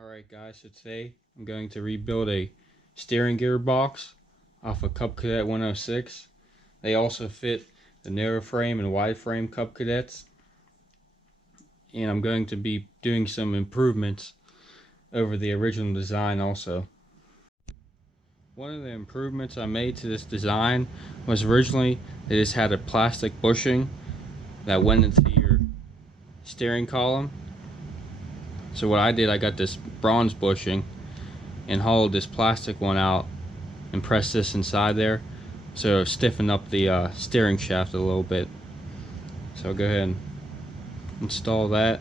Alright guys, so today I'm going to rebuild a steering gearbox off a Cub Cadet 106. They also fit the narrow frame and wide frame Cub Cadets. And I'm going to be doing some improvements over the original design also. One of the improvements I made to this design was originally they just had a plastic bushing that went into your steering column. So what I did, I got this bronze bushing and hollowed this plastic one out and pressed this inside there, so stiffen up the steering shaft a little bit. So I'll go ahead and install that.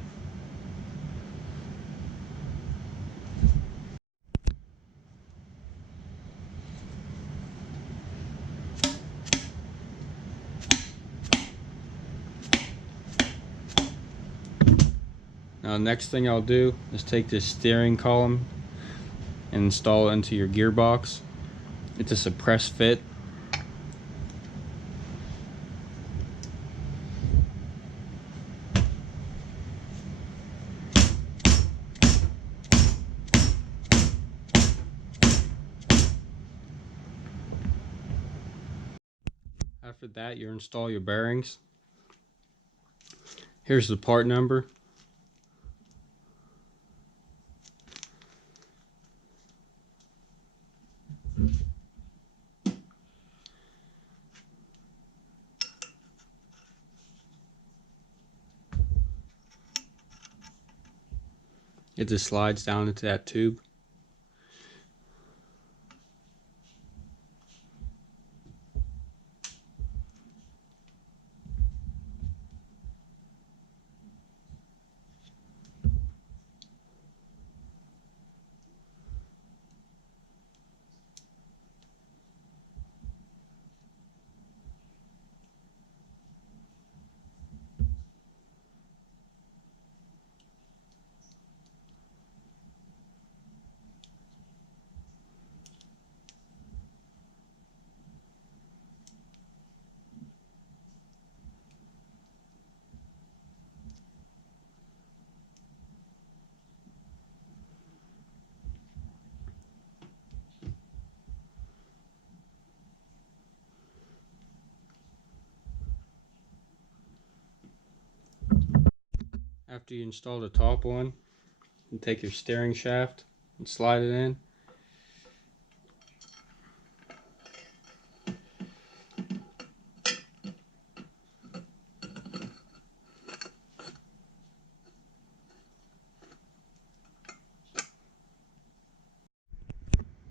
Now the next thing I'll do is take this steering column and install it into your gearbox. It's a suppressed fit. After that, you install your bearings. Here's the part number. It just slides down into that tube. After you install the top one, you take your steering shaft and slide it in.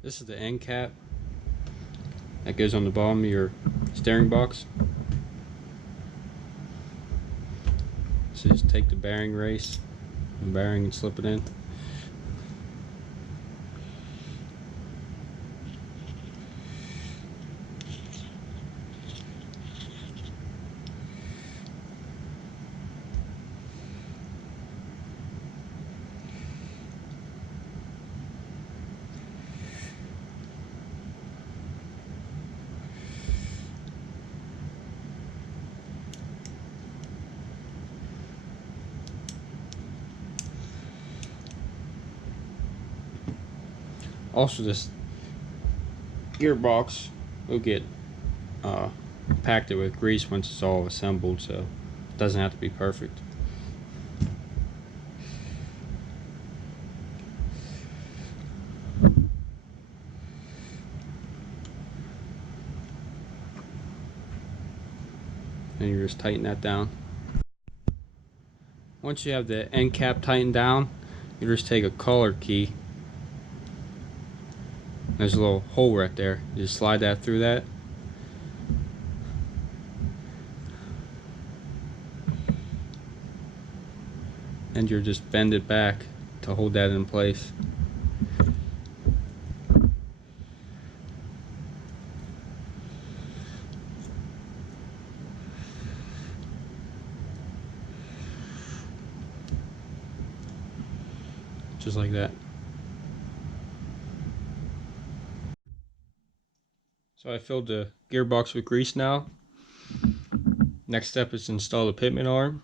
This is the end cap that goes on the bottom of your steering box. So just take the bearing race and bearing and slip it in. Also, this gearbox will get compacted with grease once it's all assembled, so it doesn't have to be perfect. And you just tighten that down. Once you have the end cap tightened down, you just take a collar key. There's a little hole right there. You just slide that through that. And you just bend it back to hold that in place. Just like that. So I filled the gearbox with grease now. Next step is to install the Pitman arm.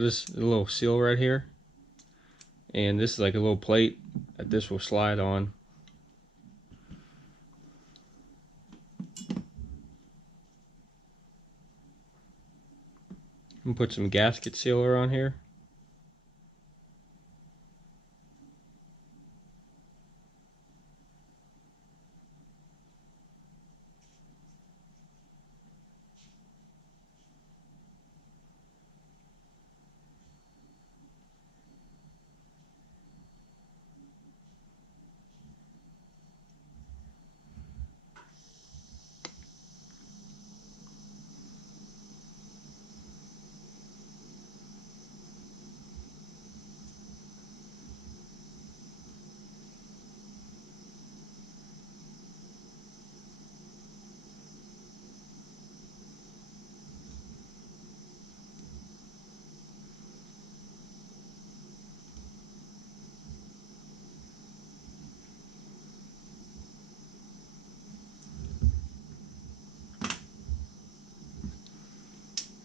this little seal right here, and this is like a little plate that this will slide on. And put some gasket sealer on here.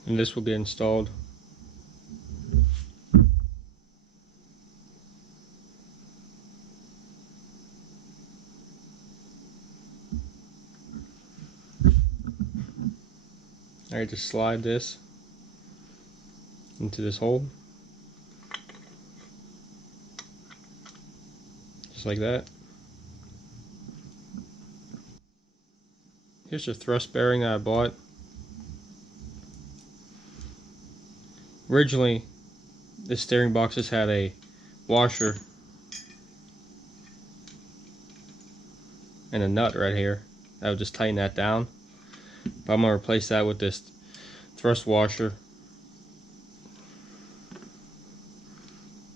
And this will get installed. Alright, just slide this into this hole. Just like that. Here's the thrust bearing that I bought. Originally, this steering box just had a washer and a nut right here. I would just tighten that down. But I'm going to replace that with this thrust washer.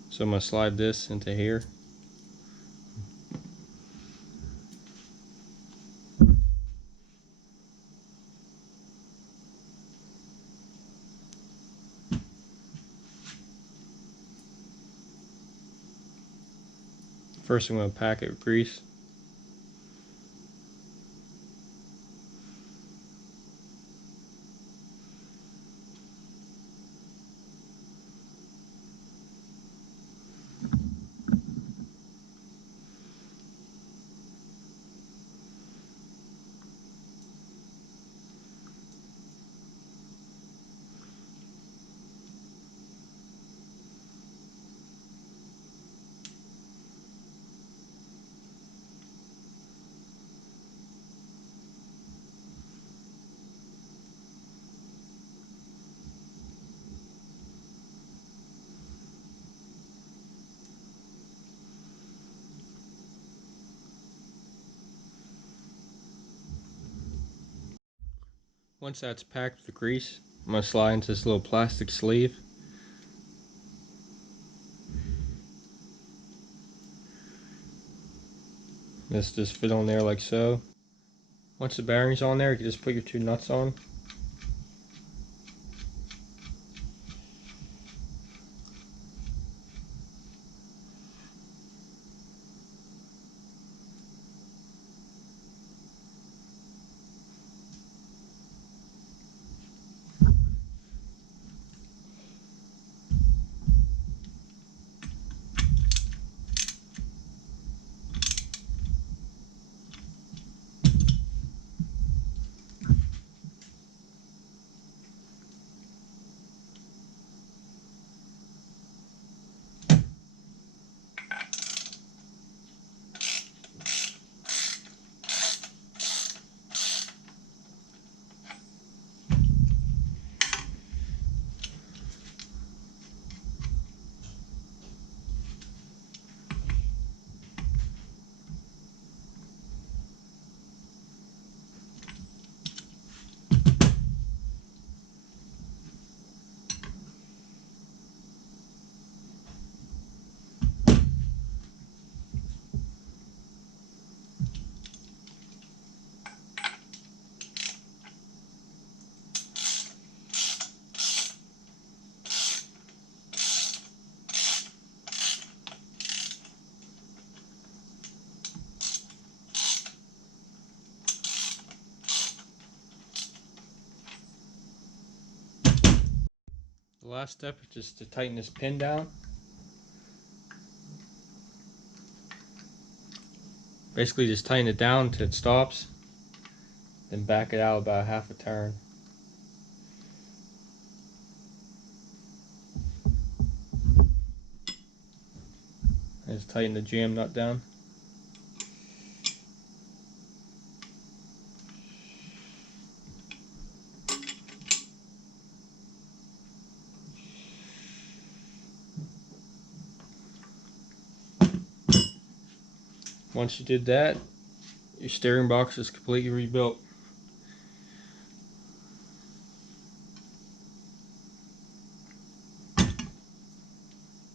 So I'm going to slide this into here. First I'm going to pack it with grease. Once that's packed with grease, I'm going to slide into this little plastic sleeve. This just fit on there like so. Once the bearing's on there, you can just put your two nuts on. last step is just to tighten this pin down. Basically just tighten it down until it stops, then back it out about half a turn. And just tighten the jam nut down. Once you did that, your steering box is completely rebuilt.